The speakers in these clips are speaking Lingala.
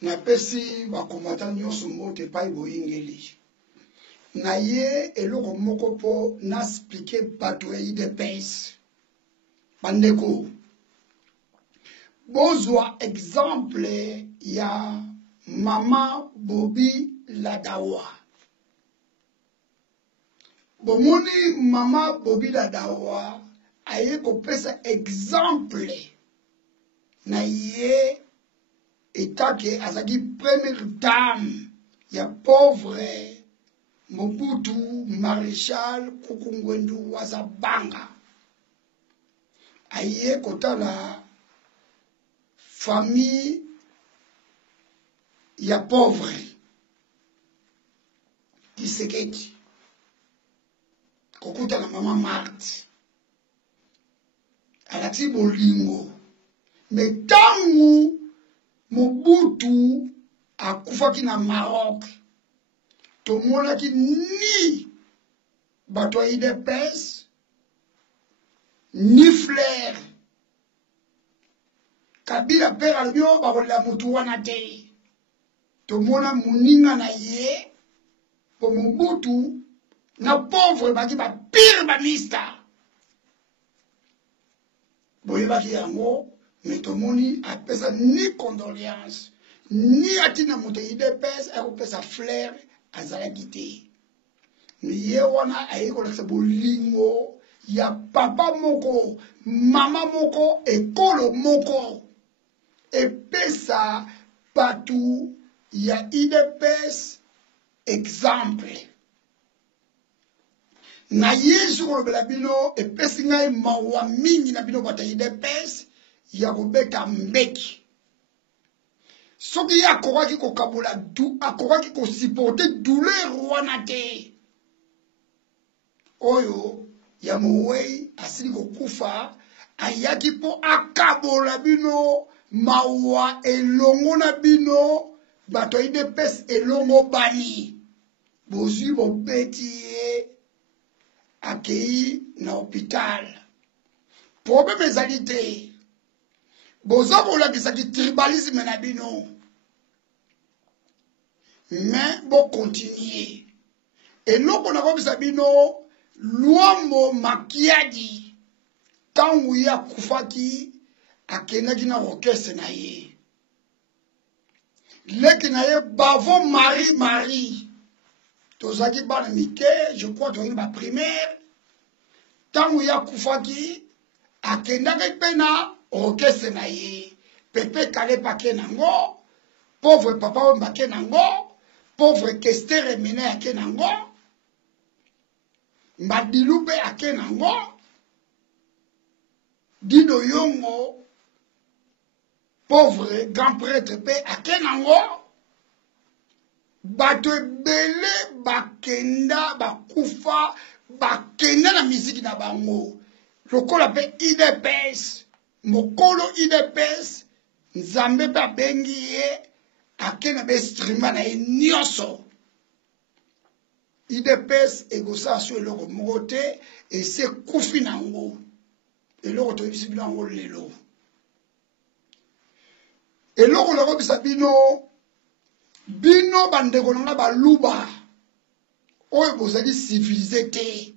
na pesi ba combattant nyonso mbote pa boyingeli na ye eloko moko po na expliquer bato ya IDPS bandeko bozwa exemple ya Mama Bobi Ladawa. Bomoni Mama Bobi Ladawa aye kopesa exemple na ye etake azaki première dame ya pauvre Mobutu Maréchal Kukungwendu Wazabanga. Aye kotala famille ya pauvre Tshisekedi kokuta na mama Marthe alati bolingo metangu Mobutu akufaki na Maroc tomonaki ni bato ya IDPS ni Flair Kabila père alibio bakolela mutu wana te tomona muninga na ye po Mobutu na pauvre baki ba pire ba mista boye baki yango mais tomoni apesa ni condoléance ni atina mutu IDPS akopesa Flair azalaki te ye wana ayekolakisa bolingo ya papa moko mama moko ekolo moko epesa patu ya IDPS exemple na yesu kolobela bino epesi ngai mawa mingi na bino bata IDPS ya kobeta mbeki soki akokaki kokabula akokaki kosiporte douleur wana te oyo ya mowei asili kokufa ayaki po akabola bino mawa elongo na bino bato IDPS elongo bani bozwi bobeti ye akei na hôpital problème ezali te boza kolakisaki tribalisme na bino mais bokontinue eloko na kobisa bino Luambo Makiadi tangu ya kufaki akendaki na orchestre na ye leki na ye bavo Marie tozaki bana mike je crois toyini ba primaire tangu ya kufaki akendaki pe na orchestre na ye pepe kale pake nango pauvre papa mbake nango pauvre Kester mene ake nango Mbadilu pe ake nango Dido Yongo pauvre grand prêtre pe ake nango bato ebele bakenda bakufa bakenda na miziki na bango lokola pe IDPS mokolo IDPS nzambe pe abengi ye ake na bestrima na ye nyonso IDPS egosasio eloko moko te ese kufi nango eloko toyebisi bino yango lelo eloko nakobisa bino bino bandeko nanga baluba oyo bozali civilisé te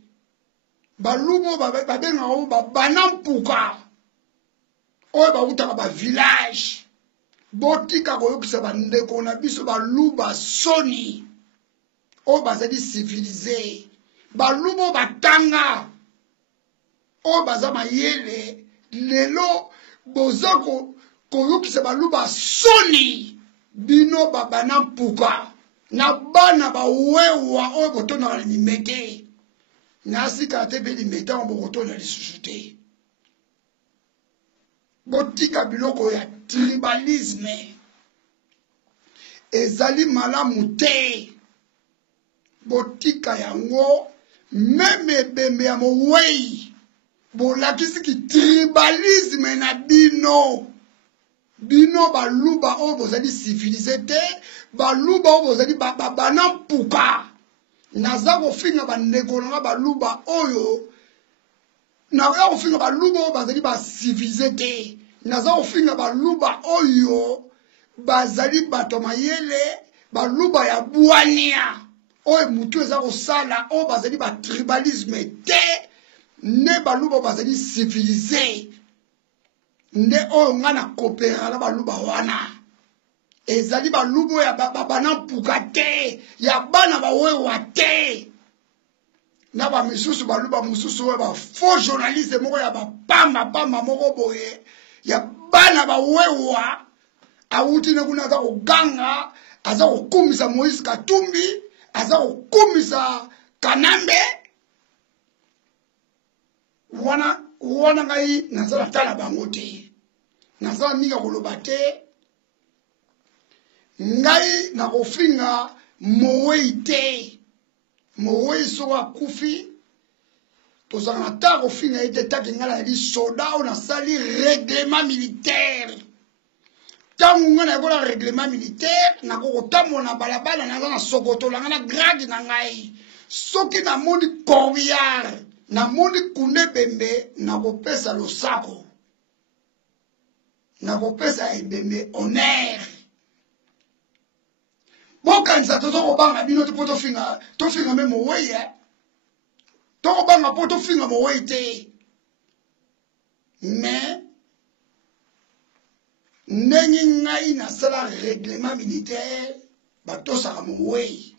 baluba babenga oyo babana mpuka oyo bautaka bavillage botika koyokisa bandeko na biso baluba soni oyo bazali civilisé baluba batanga oyo baza mayele lelo boza koyokisa baluba soni bino babana mpuka na bana bawewa oyo botondaka na limete na sika te mpe limete oyo bokotonda lisusu te botika biloko ya tribalisme ezali malamu te botika yango meme ebembe ya mowei bolakisiki tribalisme na bino bino baluba oyo bozali civilisé te baluba oyo bozali babana mpuka naza kofinga bandeko nanga baluba oyo naza kofinga baluba oyo bazali basivilisé te naza kofinga baluba oyo bazali bato mayele baluba ya bwania oyo mutu eza kosala oyo bazali batribalisme te nde baluba bazali civilisé nde oyo nga na kopera na baluba wana ezali baluba ya bana mpuka te ya bana bawewa te na bamisusu baluba mosusu oyo bafaux journaliste moko ya bapambapamba moko boye ya bana bawewa awuti ne kuna aza koganga aza kokumisa Moïse Katumbi aza kokumisa Kanambe wana ngai nazala tala bango te nazala mingi koloba te ngai nakofinga mowei te mowei soko akufi tozala na ta kofinga ye te taki ngai nayeli soda oyo nasali règlement militaire ntango ngai nayekola règlement militaire nakokotambola na balabala naza na sokotola ngai na grade na ngai soki namoni coriare namoni kunde bembe nakopesa losako nakopesa ebembe honneur bokanisa tozokobanga bino te mpo tofinga me mowei tokobanga mpo tofinga mowei te mais ndenge ngai nasala règlement militaire batosaka mowei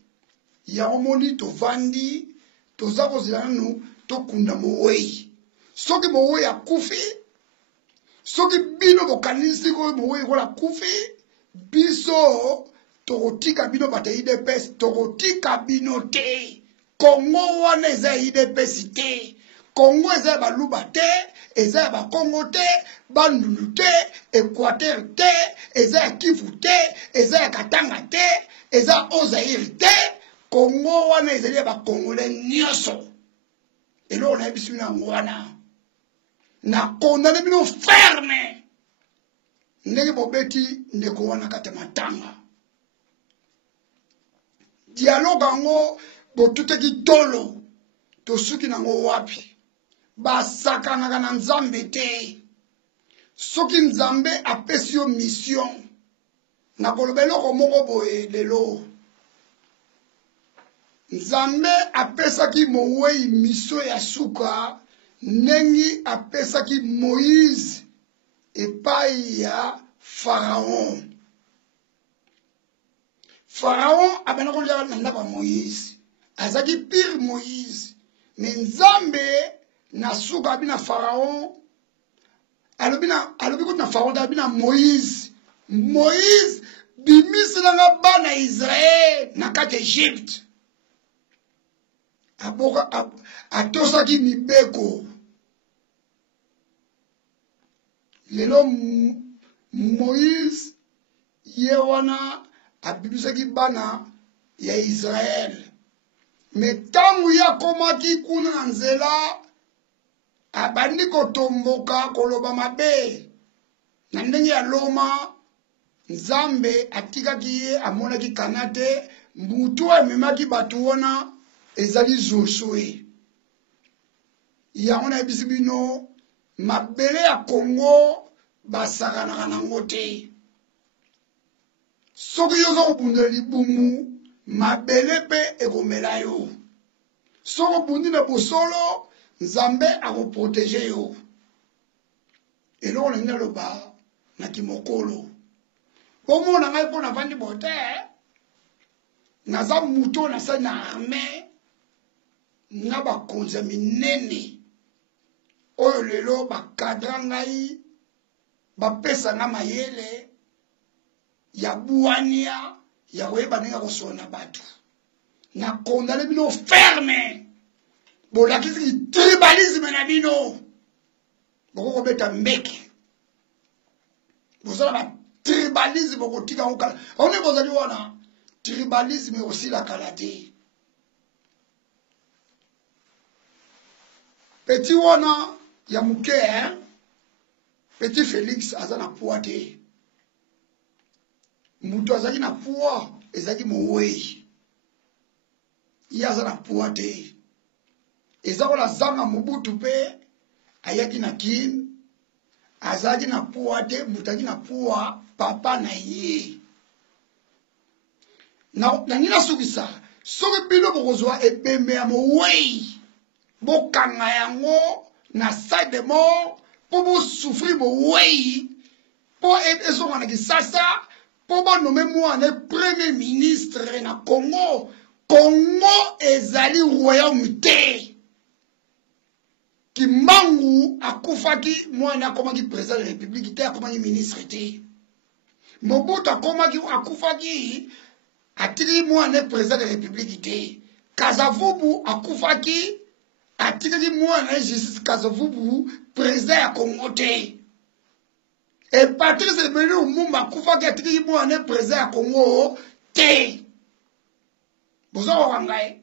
yango moni tovandi toza kozela nanu tokunda mowei soki mowei akufi soki bino bokanisi koyo mowei kola kufi biso tokotika bino bato ya IDPS tokotika bino te kongo wana eza ya IDPS te kongo eza ya baluba te eza ya bakongo te bandundu te Équateur te eza ya Kivu te eza ya Katanga te eza Ozaïre te kongo wana ezali ya bakongole nyonso eloko nayebisi bino yango wana nakondane bino ferme ndenge bobeti ndeko wana kati ya matanga dialogue yango botutaki tolo tosuki nango wapi basakanaka na nzambe te soki nzambe apesi yo mission nakoloba eloko moko boye lelo nzambe apesaki mowei mission ya suka ndenge apesaki Moïse epai ya Pharaon Pharaon abana kolia na ndako ya Moïse azaki pire Moïse mais nzambe na suka abina Pharaon alobi kuti na Pharaon abina Moïse bimisi nanga bana Israël na kati Egypte atosaki mibeko lelo Moïse ye wana abibisaki bana ya Israël mais ntango ye akomaki kuna na nzela abandi kotomboka koloba mabe na ndenge ya loma nzambe atikaki ye amonaki kana te mbutu amemaki bato wana ezali Josué yango nayebisi bino mabele ya Congo basakanaka nango te soki yo oza kobundela libumu mabele mpe ekomela yo soki obundi na bosolo nzambe akoprotege yo eloko nalingi naloba na kimokolo bomona ngai mpo navandi bote naza mutu nasali na arme na bakonzi ya minene oyo lelo bakadra ngai bapesa nga mayele ya bwania ya koyeba ndenge kosona bato nakondane bino ferme bolakisiki tribalisme na bino bokokobeta mbeki bozala batribalisme bokotika kokala aone bozali wana tribalisme osila kala te petit wana ya muke petit Félix aza na poids te mutu azaki na poids ezaki mowei ye aza na poids te eza kola zanga Mobutu mpe ayaki na kin azalaki na poids te mutu azaki na poids papa na ye na nina sukisa soki bino bokozwa ebembe ya mowei bokanga yango na salle de mort po bosouffrir mowei po ezongana kisasa po banome mwana premier ministre na Congo. Congo ezali royaume te. Kimbangu akufaki mwana akomaki président de la République te akomaki ministre te. Mobutu akomaki akufaki atiki mwana président de la République te. Kasavubu akufaki atiki mwana justice Kasavubu président ya Congo te. Et Patrice Emery Lumumba akufaki atiki mwana président ya Congo te. Bozo wangai.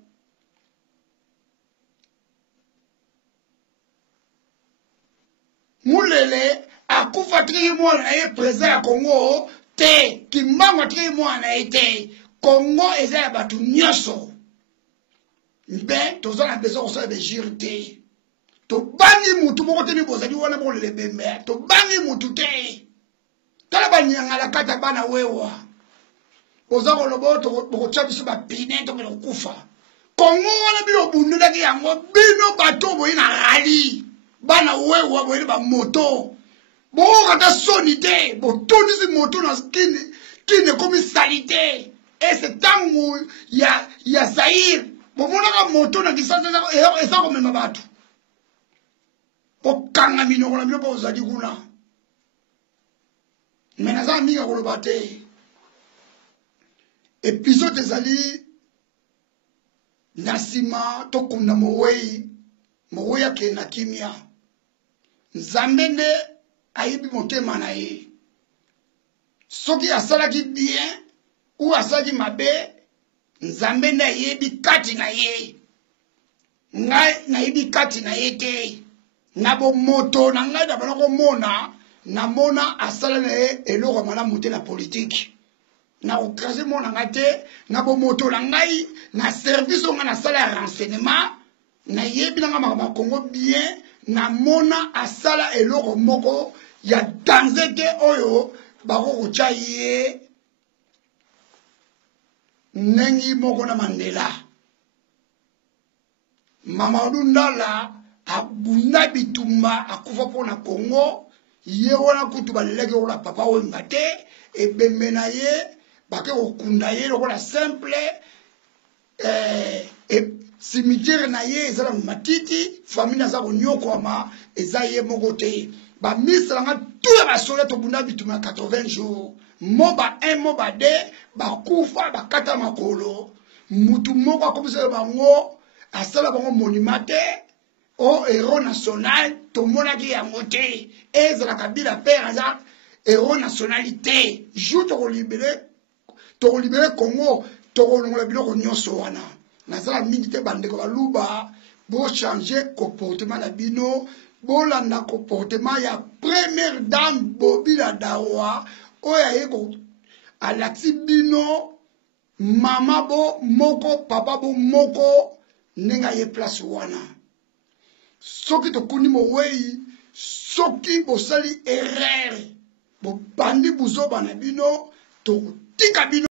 Mulele akufa atiki mwana ye président ya Congo te. Kimbangu atiki mwana ye te. Congo eza ya batu nyonso. Mbe toza na besoin kosala bejure te. Tobangi mutu moko te ni bozali wana bolele bembe. Tobangi mutu te. Tala banyanga la kata bana wewa. Boza kolobo bokotia biso bapine to kelo kufa. Congo wana bino bundela ki yango bino bato boyi na rali. Bana wewa boyi ba moto. Bo kata soni te. Bo tondisi moto na kine komi salite. Et c'est tango ya Zaire. Bo monaka moto na kisasa eza komema batu. Po kanga minoko na bino bozali kuna. Menaza minga koloba te. Épisode ezali nasima tokunda mowei ake na kimia. Nzambe nde ayibi motema na ye. Soki asalaki bien ou asalaki mabe, Nzambe nde ayebi kati na ye. Ngai nayebi kati na ye te. Na bo moto na ngai da banako mona na mona asala na ye eloko malamu te na politique. Na okrase mona ngai te na bo moto na ngai na service nga na sala ya renseignement na yebi nga makambo Congo bien na mona asala eloko moko ya danger te oyo bako kotia ye nengi moko na Mandela. Mamadou Ndala abunda bitumba akufa pona Congo ye wana kutu balelaki ola papa wemba te ebembe na ye bake okunda ye lokola simple cimetière na ye ezala matiti famille naza konyokwama eza ye moko te bamisala nga tout ya basoda tobunda bituma 80 jours moba 1 moba 2 bakufa bakata makolo mutu moko akomisa bango asala bango monument te o héros national tomonaki yango te ezala Kabila père aza héros nationalité jour tokolibere Congo tokolongola biloko nyonso wana nazala mingi te bandeko baluba bo changer comportement na bino bolanda comportement ya première dame Bobila Dawa oya yeko alati bino mama bo moko papa bo moko nenga ye place wana soki tokuni mowei soki bosali erreur bo bandi buzoba na bino to tika bino